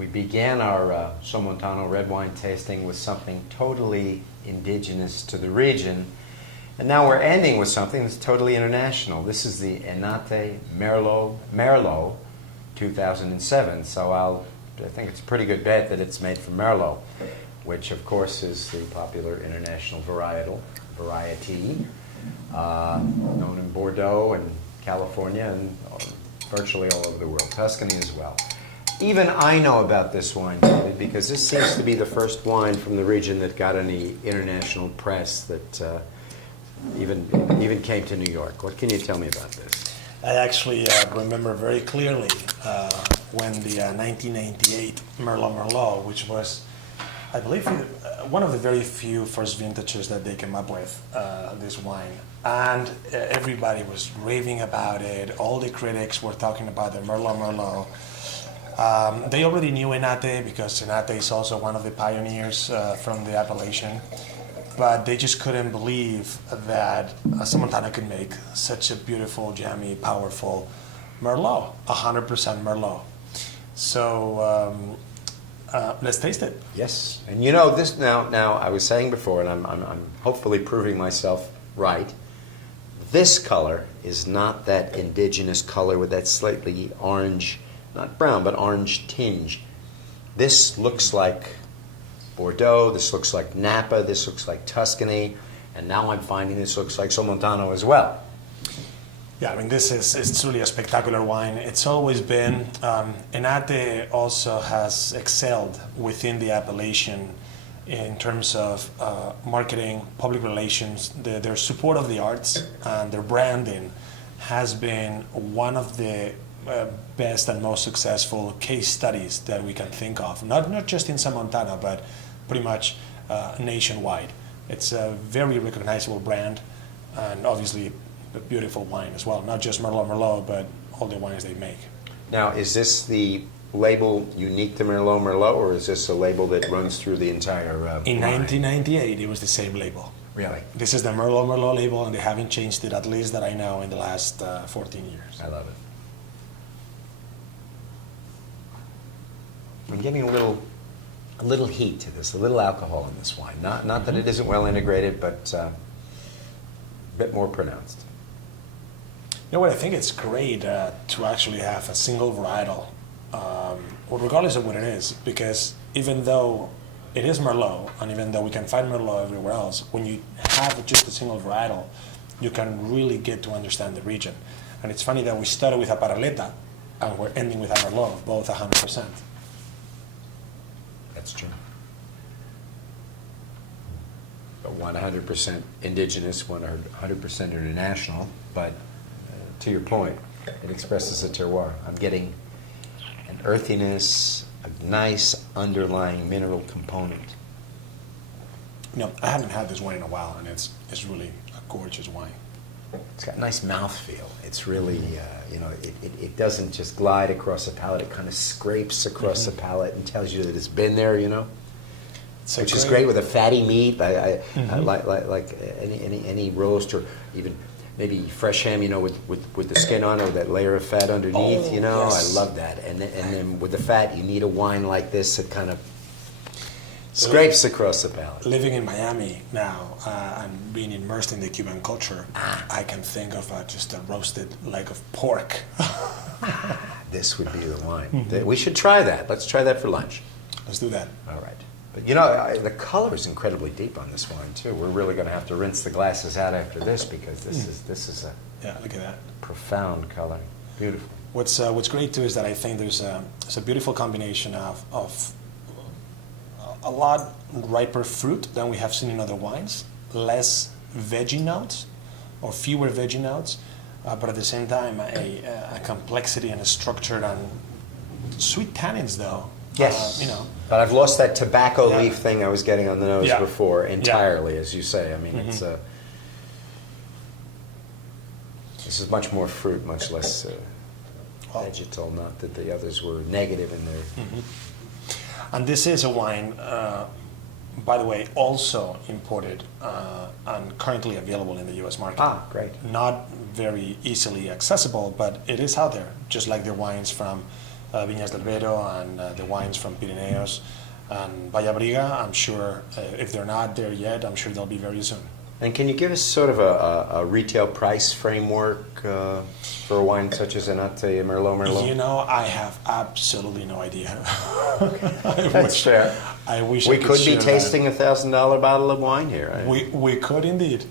we began our Somontano red wine tasting with something totally indigenous to the region, and now we're ending with something that's totally international. This is the Enate Merlot 2007, so I think it's a pretty good bet that it's made from Merlot, which of course is the popular international variety known in Bordeaux and California and virtually all over the world, Tuscany as well. Even I know about this wine, David, because this seems to be the first wine from the region that got any international press that even came to New York. What can you tell me about this? I actually remember very clearly when the 1998 Merlot, which was, I believe, one of the very few first vintages that they came up with, this wine. And everybody was raving about it. All the critics were talking about the Merlot. They already knew Enate because Enate is also one of the pioneers from the appellation. But they just couldn't believe that Somontano could make such a beautiful, jammy, powerful Merlot, 100% Merlot. So let's taste it. Yes, and you know this now. I was saying before, and I'm hopefully proving myself right. This color is not that indigenous color with that slightly orange, not brown, but orange tinge. This looks like Bordeaux, this looks like Napa, this looks like Tuscany, and now I'm finding this looks like Somontano as well. Yeah, I mean, it's really a spectacular wine. It's always been, Enate also has excelled within the appellation in terms of marketing, public relations. Their support of the arts and their branding has been one of the best and most successful case studies that we can think of. Not just in Somontano, but pretty much nationwide. It's a very recognizable brand, and obviously a beautiful wine as well. Not just Merlot, but all the wines they make. Now, is this the label unique to Merlot, or is this a label that runs through the entire In line? 1998, it was the same label. Really? This is the Merlot label, and they haven't changed it, at least that I know, in the last 14 years. I love it. I'm getting a little heat to this, a little alcohol in this wine. Not that it isn't well integrated, but a bit more pronounced. You know what, I think it's great to actually have a single varietal, well, regardless of what it is, because even though it is Merlot, and even though we can find Merlot everywhere else, when you have just a single varietal, you can really get to understand the region. And it's funny that we started with a Paraleta, and we're ending with a Merlot, both 100%. That's true. But 100% indigenous, 100% international, but to your point, it expresses a terroir. I'm getting an earthiness, a nice underlying mineral component. No, I haven't had this wine in a while, and it's really a gorgeous wine. It's got a nice mouthfeel. It's really, it doesn't just glide across the palate. It kind of scrapes across the palate and tells you that it's been there, which is great with a fatty meat. I like any roast, or even maybe fresh ham, with the skin on, or that layer of fat underneath, Yes. I love that. And then with the fat, you need a wine like this that kind of scrapes across the palate. Living in Miami now and being immersed in the Cuban culture, I can think of just a roasted leg of pork. This would be the wine. We should try that. Let's try that for lunch. Let's do that. All right. But the color is incredibly deep on this wine too. We're really going to have to rinse the glasses out after this, because this is a look at that. profound color. Beautiful. What's great too is that I think there's a beautiful combination of a lot riper fruit than we have seen in other wines, less veggie notes or fewer veggie notes, but at the same time a complexity and a structure and sweet tannins though. Yes. But I've lost that tobacco leaf thing I was getting on the nose before entirely, as you say. I mean, it's this is much more fruit, much less vegetal. Not that the others were negative in their. And this is a wine, by the way, also imported and currently available in the U.S. market. Ah, great. Not very easily accessible, but it is out there, just like the wines from Viñas del Vero and the wines from Pirineos and Vallabriga. I'm sure if they're not there yet, I'm sure they'll be very soon. And can you give us sort of a retail price framework for a wine such as Enate Merlot? You know, I have absolutely no idea. That's fair. I wish We I could be share that. tasting $1,000 bottle of wine here. We could indeed.